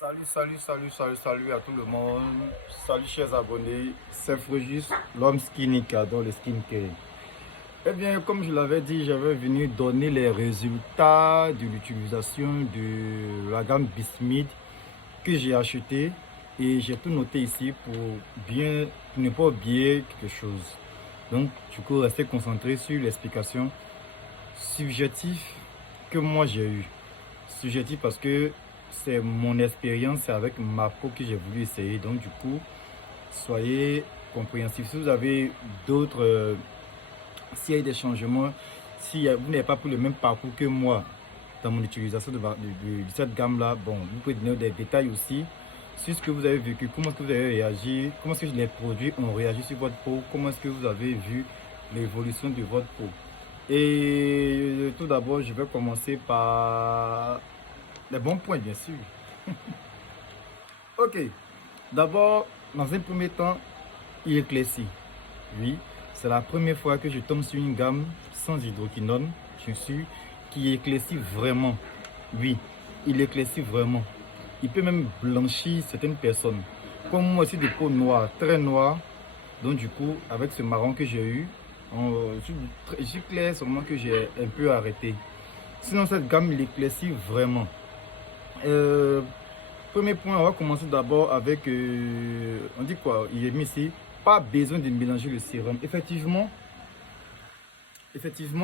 Salut à tout le monde. Salut chers abonnés. C'est Frégis, l'homme skinny qui adore le skincare. Eh bien, comme je l'avais dit, j'avais venu donner les résultats de l'utilisation de la gamme Bismith que j'ai acheté. Et j'ai tout noté ici pour ne pas oublier quelque chose. Donc, du coup, restez concentré sur l'explication subjective que moi j'ai eue. Subjectif parce que c'est mon expérience, c'est avec ma peau que j'ai voulu essayer. Donc du coup, soyez compréhensifs. Si vous avez d'autres, s'il y a des changements, si vous n'avez pas pris le même parcours que moi dans mon utilisation de cette gamme-là, bon, vous pouvez donner des détails aussi sur ce que vous avez vécu, comment est-ce que vous avez réagi, comment est-ce que les produits ont réagi sur votre peau, comment est-ce que vous avez vu l'évolution de votre peau. Et tout d'abord, je vais commencer par les bons points, bien sûr. Ok. D'abord, dans un premier temps, il éclaircit. Oui, c'est la première fois que je tombe sur une gamme sans hydroquinone, je suis, qui éclaircit vraiment. Oui, il éclaircit vraiment. Il peut même blanchir certaines personnes. Comme moi aussi, de peau noire, très noire. Donc du coup, avec ce marron que j'ai eu, je suis clair seulement que j'ai un peu arrêté. Sinon, cette gamme, il éclaircit vraiment. Premier point, on va commencer d'abord avec, on dit quoi, il est mis ici, pas besoin de mélanger le sérum. Effectivement,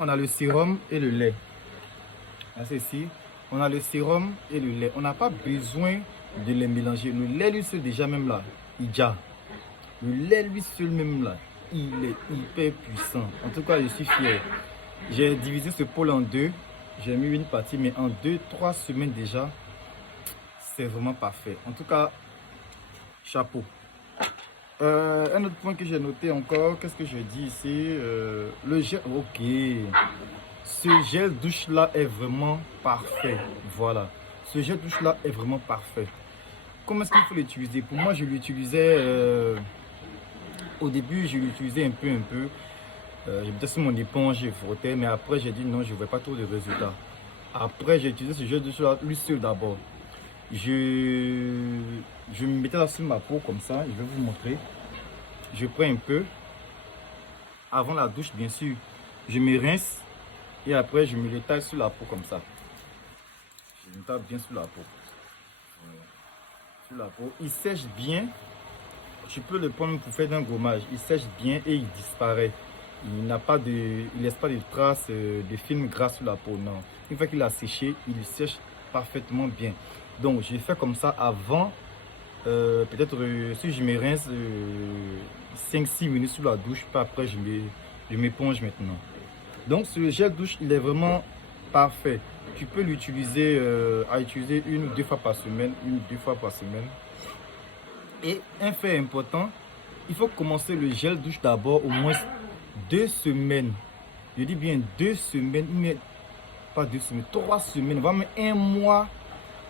on a le sérum et le lait. Là, c'est ici, on a le sérum et le lait. On n'a pas besoin de les mélanger. Le lait, lui seul, déjà même là, il déjà. Le lait, lui seul, même là, il est hyper puissant. En tout cas, je suis fier. J'ai divisé ce pôle en deux. J'ai mis une partie, mais en 2-3 semaines déjà, c'est vraiment parfait. En tout cas, chapeau. Un autre point que j'ai noté encore, qu'est-ce que je dis ici? Le gel, ok. Ce gel douche là est vraiment parfait. Voilà. Ce gel douche là est vraiment parfait. Comment est-ce qu'il faut l'utiliser? Pour moi, je l'utilisais au début, je l'utilisais un peu. Je mettais sur mon éponge, je frottais, mais après j'ai dit non, je ne vois pas trop de résultats. Après, j'ai utilisé ce gel douche là, lui seul d'abord. Je me mettais là sur ma peau comme ça, je vais vous montrer. Je prends un peu, avant la douche bien sûr, je me rince et après je me l'étale sur la peau comme ça. Je me tape bien sur la peau. Voilà. Sur la peau, il sèche bien. Tu peux le prendre pour faire un gommage. Il sèche bien et il disparaît. Il laisse pas de traces de film gras sur la peau. Non. Une fois qu'il a séché, il sèche parfaitement bien. Donc je fais comme ça avant. Peut-être si je me rince 5-6 minutes sous la douche, puis après je m'éponge maintenant. Donc ce gel douche, il est vraiment parfait. Tu peux l'utiliser à utiliser 1 ou 2 fois par semaine, 1 ou 2 fois par semaine. Et un fait important, il faut commencer le gel douche d'abord au moins 2 semaines. Je dis bien 2 semaines, mais pas 2 semaines, 3 semaines, voire même 1 mois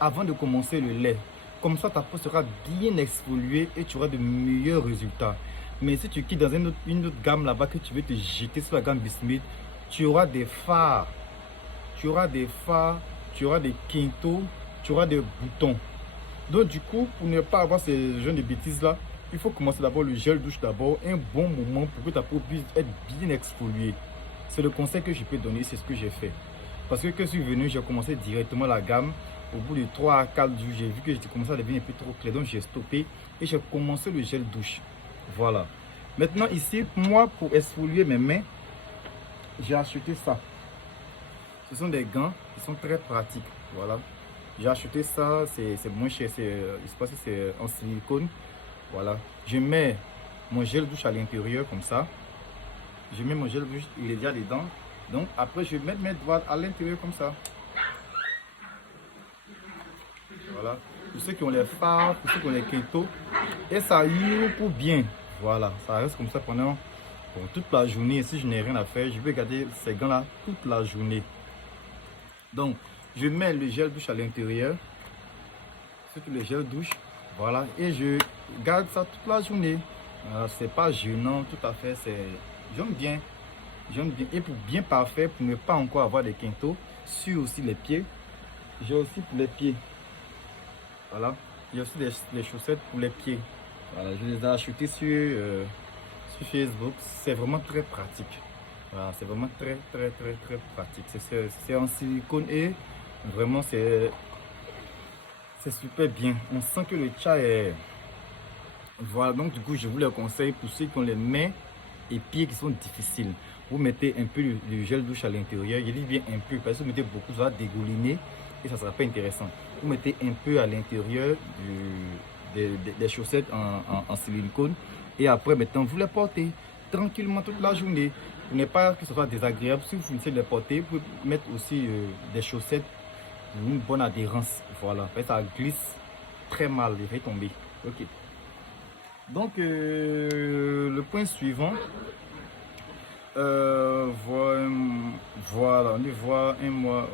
avant de commencer le lait. Comme ça, ta peau sera bien exfoliée et tu auras de meilleurs résultats. Mais si tu quittes dans une autre gamme là-bas que tu veux te jeter sur la gamme Bismith, tu auras des fards, tu auras des quintos, tu auras des boutons. Donc du coup, pour ne pas avoir ces genres de bêtises là, il faut commencer d'abord le gel douche d'abord, un bon moment pour que ta peau puisse être bien exfoliée. C'est le conseil que je peux donner, c'est ce que j'ai fait. Parce que quand je suis venu, j'ai commencé directement la gamme. Au bout de 3 à 4 jours, j'ai vu que j'étais commencé à devenir un peu trop clair. Donc j'ai stoppé et j'ai commencé le gel douche. Voilà. Maintenant ici, moi pour exfolier mes mains, j'ai acheté ça. Ce sont des gants qui sont très pratiques. Voilà. J'ai acheté ça, c'est moins cher. Je sais pas si c'est en silicone. Voilà. Je mets mon gel douche à l'intérieur comme ça. Je mets mon gel douche, il est déjà dedans. Donc après, je vais mettre mes doigts à l'intérieur comme ça. Voilà. Pour ceux qui ont les fards, pour ceux qui ont les quintos. Et ça pour bien. Voilà. Ça reste comme ça pendant toute la journée. Si je n'ai rien à faire, je vais garder ces gants-là toute la journée. Donc, je mets le gel douche à l'intérieur. Surtout le gel douche. Voilà. Et je garde ça toute la journée. C'est pas gênant, tout à fait. J'aime bien. J'aime bien. Et pour bien parfait, pour ne pas encore avoir des quintos, sur aussi les pieds. J'ai aussi pour les pieds. Voilà. Il y a aussi des chaussettes pour les pieds. Voilà, je les ai achetées sur Facebook. C'est vraiment très pratique. Voilà, c'est vraiment très pratique. C'est en silicone et vraiment c'est super bien. On sent que le tcha est... Voilà, donc du coup, je vous le conseille pour ceux qui ont les mains et pieds qui sont difficiles. Vous mettez un peu du gel douche à l'intérieur. Je dis bien un peu, parce que vous mettez beaucoup, ça va dégouliner et ça ne sera pas intéressant. Vous mettez un peu à l'intérieur des chaussettes en silicone. Et après, maintenant, vous les portez tranquillement toute la journée. Pour ne pas que ce soit désagréable, si vous finissez de les porter, vous pouvez mettre aussi des chaussettes pour une bonne adhérence. Voilà, et ça glisse très mal, il va tomber. Ok. Donc, le point suivant, voilà, on y voit un mois.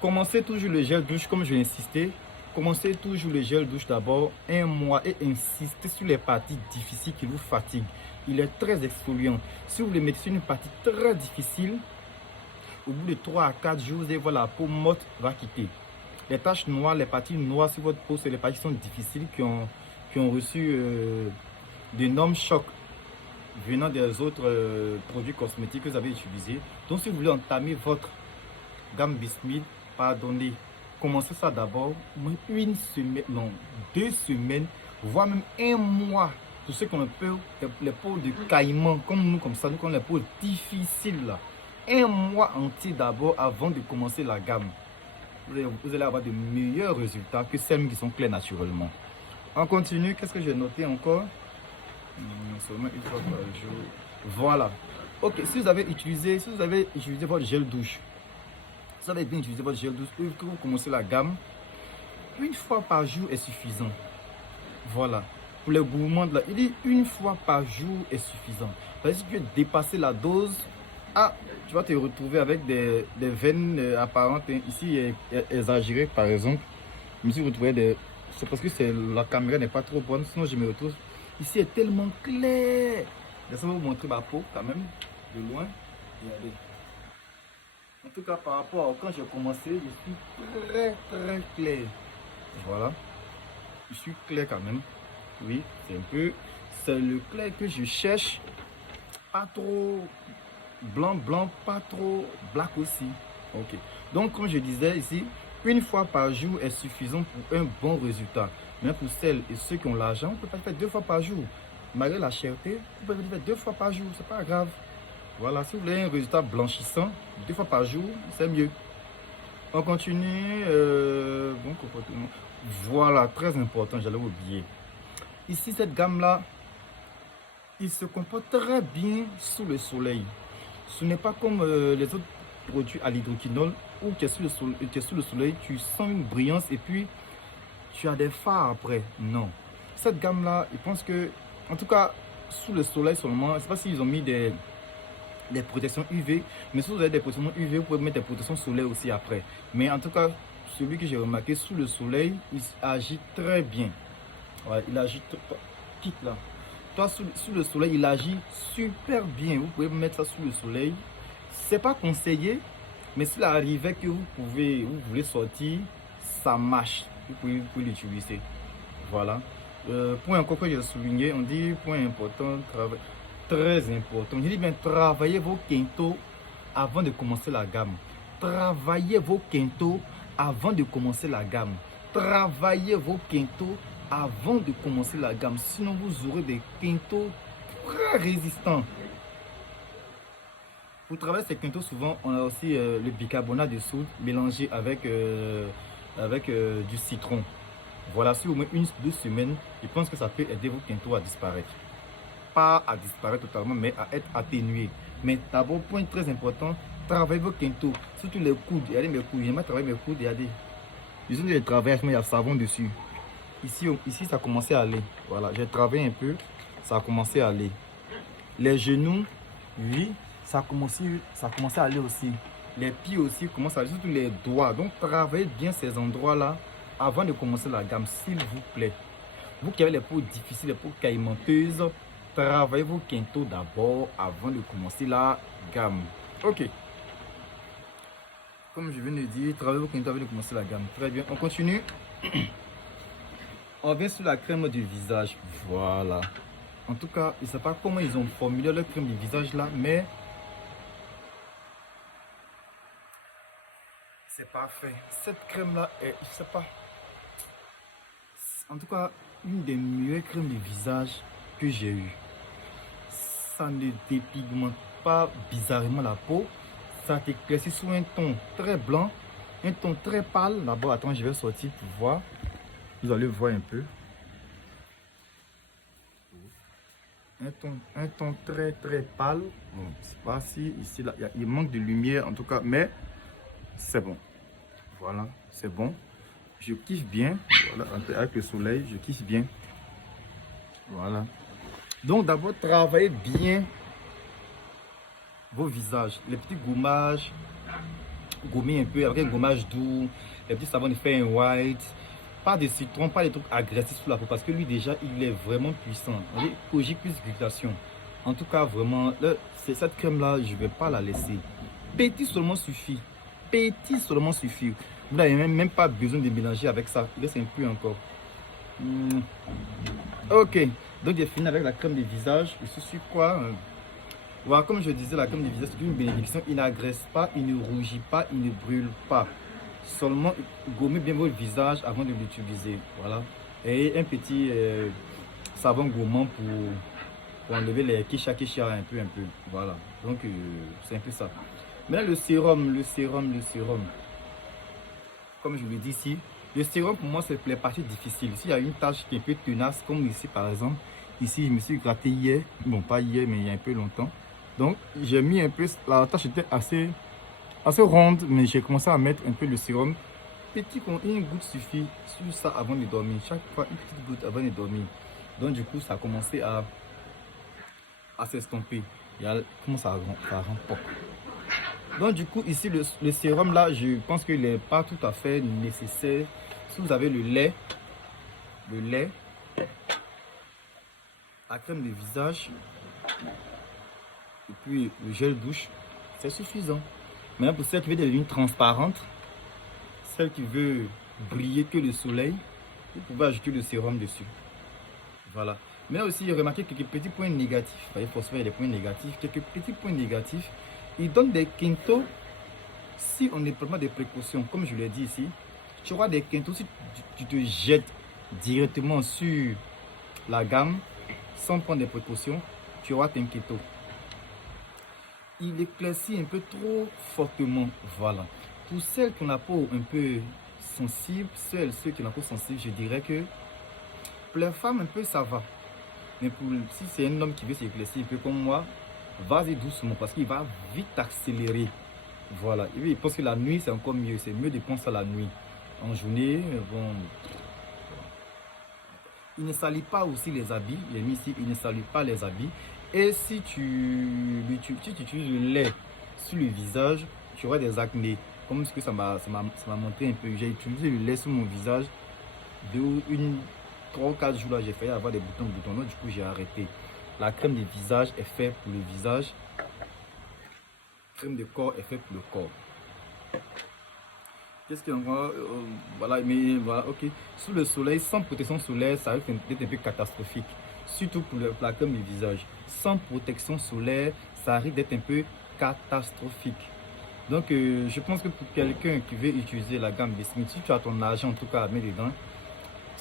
Commencez toujours le gel douche, comme je l'ai insisté. Commencez toujours le gel douche d'abord un mois et insistez sur les parties difficiles qui vous fatiguent. Il est très exfoliant. Si vous le mettez sur une partie très difficile, au bout de 3 à 4 jours, vous allez voir la peau morte va quitter. Les taches noires, les parties noires sur votre peau, c'est les parties qui sont difficiles, qui ont reçu d'énormes chocs venant des autres produits cosmétiques que vous avez utilisés. Donc, si vous voulez entamer votre gamme Bismil, pardonnez, commencez ça d'abord, une semaine, non, 2 semaines, voire même un mois. Pour ceux qui ont les peaux de caïman, comme nous, comme ça, nous qui avons les peaux difficiles, là. Un mois entier d'abord avant de commencer la gamme. Vous allez avoir de meilleurs résultats que celles qui sont claires naturellement. On continue, qu'est-ce que j'ai noté encore? Seulement une fois par jour. Voilà. Ok, si vous avez utilisé votre gel douche, si vous avez bien utilisé votre gel douche, que vous commencez la gamme, une fois par jour est suffisant. Voilà. Pour les gourmands, là, il dit une fois par jour est suffisant. Parce que si tu veux dépasser la dose, tu vas te retrouver avec des veines apparentes. Ici, exagérées, par exemple. Je me suis retrouvé c'est parce que la caméra n'est pas trop bonne, sinon je me retrouve. Ici est tellement clair. Laissez-moi vous montrer ma peau quand même, de loin. Regardez. En tout cas, par rapport à quand j'ai commencé, je suis très clair. Voilà. Je suis clair quand même. Oui, c'est le clair que je cherche. Pas trop blanc, pas trop black aussi. Ok. Donc, comme je disais ici, une fois par jour est suffisant pour un bon résultat. Mais pour celles et ceux qui ont l'argent, on peut pas le faire 2 fois par jour. Malgré la cherté, vous pouvez le faire 2 fois par jour, c'est pas grave. Voilà, si vous voulez un résultat blanchissant, 2 fois par jour, c'est mieux. On continue. Bon comportement. Voilà, très important, j'allais oublier. Ici, cette gamme-là, il se comporte très bien sous le soleil. Ce n'est pas comme les autres produits à l'hydroquinone où tu es sous le soleil, tu sens une brillance et puis tu as des fards après. Non. Cette gamme-là, je pense que, en tout cas, sous le soleil seulement, je ne sais pas s'ils ont mis des protections UV, mais si vous avez des protections UV, vous pouvez mettre des protections solaires aussi après. Mais en tout cas, celui que j'ai remarqué sous le soleil, il agit très bien. Ouais, il agit, quitte là. Toi, sous le soleil, il agit super bien. Vous pouvez mettre ça sous le soleil. C'est pas conseillé, mais s'il arrivait que vous voulez sortir, ça marche. Vous pouvez l'utiliser. Voilà. Point encore que j'ai souligné, on dit point important, très important. Je dis bien travaillez vos quintaux avant de commencer la gamme. Travaillez vos quintaux avant de commencer la gamme. Travaillez vos quintaux avant de commencer la gamme. Sinon, vous aurez des quintaux très résistants. Pour travailler ces quintaux, souvent, on a aussi le bicarbonate de soude mélangé avec du citron. Voilà, si au moins 1-2 semaines, je pense que ça peut aider vos quintaux à disparaître. Pas à disparaître totalement, mais à être atténué. Mais d'abord, point très important, travaillez vos quintaux. Surtout les coudes. Regardez mes coudes. J'aimerais travailler mes coudes. Regardez. Je viens de les travailler, mais il y a savon dessus. Ici, ça a commencé à aller. Voilà, j'ai travaillé un peu. Ça a commencé à aller. Les genoux, oui, ça a commencé à aller aussi. Les pieds aussi commencent à aller, surtout les doigts. Donc, travaillez bien ces endroits-là avant de commencer la gamme, s'il vous plaît. Vous qui avez les peaux difficiles, les peaux caillouteuses, travaillez vos quintaux d'abord avant de commencer la gamme. Ok. Comme je viens de dire, travaillez vos quintaux avant de commencer la gamme. Très bien, on continue. On vient sur la crème du visage. Voilà. En tout cas, je ne sais pas comment ils ont formulé leur crème du visage là, mais c'est parfait. Cette crème là est, je sais pas, en tout cas, une des meilleures crèmes de visage que j'ai eues. Ça ne dépigmente pas bizarrement la peau. Ça t'éclaircit sur un ton très blanc, un ton très pâle. D'abord, attends, je vais sortir pour voir. Vous allez voir un peu. Un ton très très pâle. Bon, c'est pas si ici là, il manque de lumière en tout cas, mais c'est bon. Voilà, c'est bon. Je kiffe bien. Voilà, avec le soleil, je kiffe bien. Voilà. Donc d'abord, travaillez bien vos visages. Les petits gommages, gommer un peu avec un gommage doux. Les petits savons de faire un white. Pas de citron, pas des trucs agressifs sur la peau parce que lui déjà, il est vraiment puissant. Il cogit plus glutation. En tout cas, vraiment, cette crème-là, je ne vais pas la laisser. Petit seulement suffit. Petit seulement suffit. Vous n'avez même pas besoin de mélanger avec ça. Il reste un peu encore. Ok, donc j'ai fini avec la crème de visage. Je suis sur quoi? Voilà, comme je disais, la crème de visage, c'est une bénédiction. Il n'agresse pas, il ne rougit pas, il ne brûle pas. Seulement gommez bien votre visage avant de l'utiliser. Voilà. Et un petit savon gommant pour enlever les kisha un peu. Voilà. Donc c'est un peu ça. Maintenant le sérum. Comme je vous l'ai dit ici, le sérum pour moi c'est les parties difficiles. S'il y a une tâche qui est un peu tenace, comme ici par exemple, ici je me suis gratté hier, bon pas hier mais il y a un peu longtemps. Donc j'ai mis un peu, la tâche était assez ronde, mais j'ai commencé à mettre un peu le sérum. Une goutte suffit sur ça avant de dormir. Chaque fois, une petite goutte avant de dormir. Donc, du coup, ça a commencé à s'estomper. Il commence à remporter. Donc, du coup, ici, le sérum là, je pense qu'il n'est pas tout à fait nécessaire. Si vous avez le lait, la crème de visage, et puis le gel douche, c'est suffisant. Maintenant, pour celle qui veut des lignes transparentes, celle qui veut briller que le soleil, vous pouvez ajouter le sérum dessus. Voilà. Mais aussi, j'ai remarqué quelques petits points négatifs. Il faut se faire des points négatifs. Quelques petits points négatifs. Il donne des quintos si on ne prend pas des précautions. Comme je l'ai dit ici, tu auras des quintos si tu te jettes directement sur la gamme sans prendre des précautions. Tu auras tes quintos. Il éclaircit un peu trop fortement. Voilà. Pour celles qui ont la peau un peu sensible, ceux qui ont la peau sensible, je dirais que pour les femmes un peu ça va. Mais si c'est un homme qui veut s'éclaircir un peu comme moi, vas-y doucement parce qu'il va vite accélérer. Voilà. Et puis, parce que la nuit c'est encore mieux. C'est mieux de penser à la nuit. En journée, bon. Il ne salit pas aussi les habits. Il est mis ici, il ne salit pas les habits. Et si tu utilises le lait sur le visage, tu auras des acnés. Comme ce que ça m'a montré un peu. J'ai utilisé le lait sur mon visage. 3 ou 4 jours là, j'ai failli avoir des boutons. Donc, du coup, j'ai arrêté. La crème de visage est faite pour le visage. La crème de corps est faite pour le corps. Qu'est-ce qu'il y a encore? Voilà, mais voilà, ok. Sous le soleil, sans protection solaire, ça risque d'être un peu catastrophique. Surtout pour la crème de visage. Sans protection solaire, ça risque d'être un peu catastrophique. Donc, je pense que pour quelqu'un qui veut utiliser la gamme Smith, si tu as ton argent en tout cas à mettre dedans,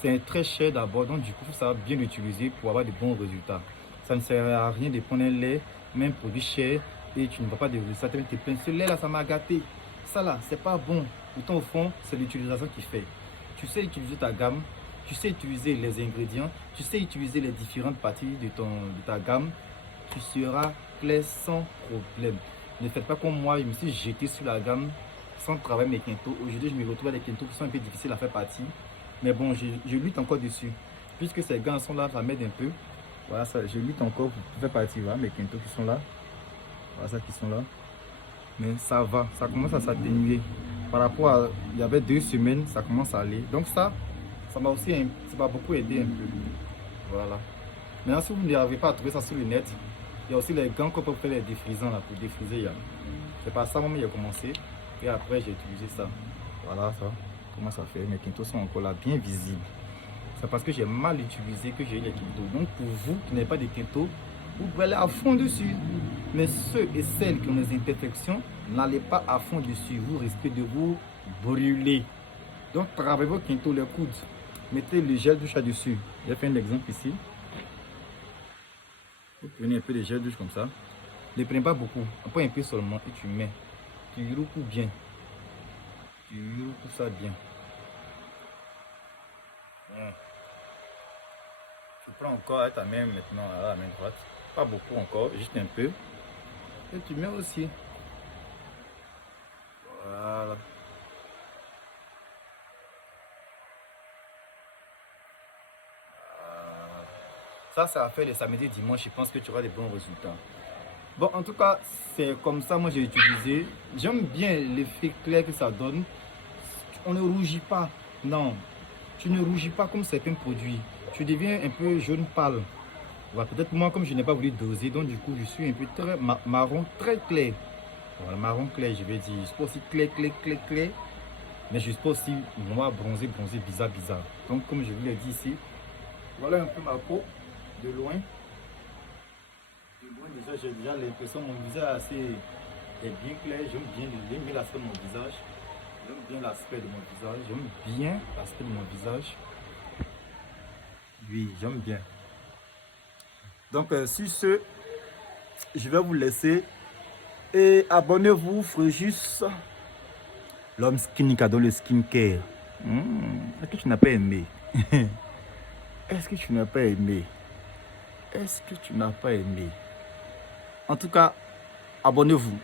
c'est très cher d'abord. Donc, du coup, il faut savoir bien l'utiliser pour avoir de bons résultats. Ça ne sert à rien de prendre un lait, même produit cher, et tu ne vas pas de résultats. Tu te plains, ce lait là, ça m'a gâté. Ça là, c'est pas bon. Pourtant, au fond, c'est l'utilisation qui fait. Tu sais utiliser ta gamme, tu sais utiliser les ingrédients, tu sais utiliser les différentes parties de ta gamme, tu seras clair sans problème. Ne faites pas comme moi, je me suis jeté sur la gamme sans travailler mes quintaux. Aujourd'hui, je me retrouve avec des quintaux qui sont un peu difficiles à faire partie. Mais bon, je lutte encore dessus. Puisque ces gants sont là, ça m'aide un peu. Voilà, ça, je lutte encore pour faire partie. Voilà, mes quintaux qui sont là. Voilà, ça qui sont là. Mais ça va, ça commence à s'atténuer. Par rapport à, il y avait 2 semaines, ça commence à aller. Donc ça m'a aussi, ça m'a beaucoup aidé un peu. Voilà. Maintenant, si vous n'arrivez pas à trouver ça sur le net, il y a aussi les gants qu'on peut faire les défrisants là, pour défriser. C'est pas ça, moi, j'ai commencé. Et après, j'ai utilisé ça. Voilà, ça commence à faire. Mes quintaux sont encore là, bien visibles. c'est parce que j'ai mal utilisé que j'ai eu les quintos. Donc pour vous qui n'avez pas de quintos, vous pouvez aller à fond dessus. Mais ceux et celles qui ont des imperfections, n'allez pas à fond dessus. Vous risquez de vous brûler. Donc travaillez vos quintos, les coudes. Mettez le gel douche dessus. J'ai fait un exemple ici. Vous prenez un peu de gel douche comme ça. Ne prenez pas beaucoup. Après un peu seulement et tu mets. Tu recouvres bien. Tu recouvres ça bien. Voilà. Tu prends encore à ta main maintenant, à la main droite. Pas beaucoup encore, juste un peu. Et tu mets aussi. Voilà. Ça va faire le samedi et dimanche. Je pense que tu auras des bons résultats. Bon, en tout cas, c'est comme ça moi j'ai utilisé. J'aime bien l'effet clair que ça donne. On ne rougit pas. Non, tu ne rougis pas comme certains produits. Tu deviens un peu jaune pâle. Voilà, peut-être moi, comme je n'ai pas voulu doser, donc du coup, je suis un peu très marron, très clair. Voilà, marron clair, je vais dire. Je suis pas aussi clair, mais je suis pas aussi noir, bronzé, bizarre. Donc, comme je vous l'ai dit ici, voilà un peu ma peau de loin. Déjà, j'ai déjà l'impression que mon visage est bien clair. J'aime bien l'aspect de mon visage. J'aime bien l'aspect de mon visage. J'aime bien l'aspect de mon visage. Oui, j'aime bien. Donc, sur ce, je vais vous laisser. Et abonnez-vous, Fréjus. L'homme skin cadeau le skincare. Est-ce que tu n'as pas aimé? Est-ce que tu n'as pas aimé? Est-ce que tu n'as pas aimé? En tout cas, abonnez-vous.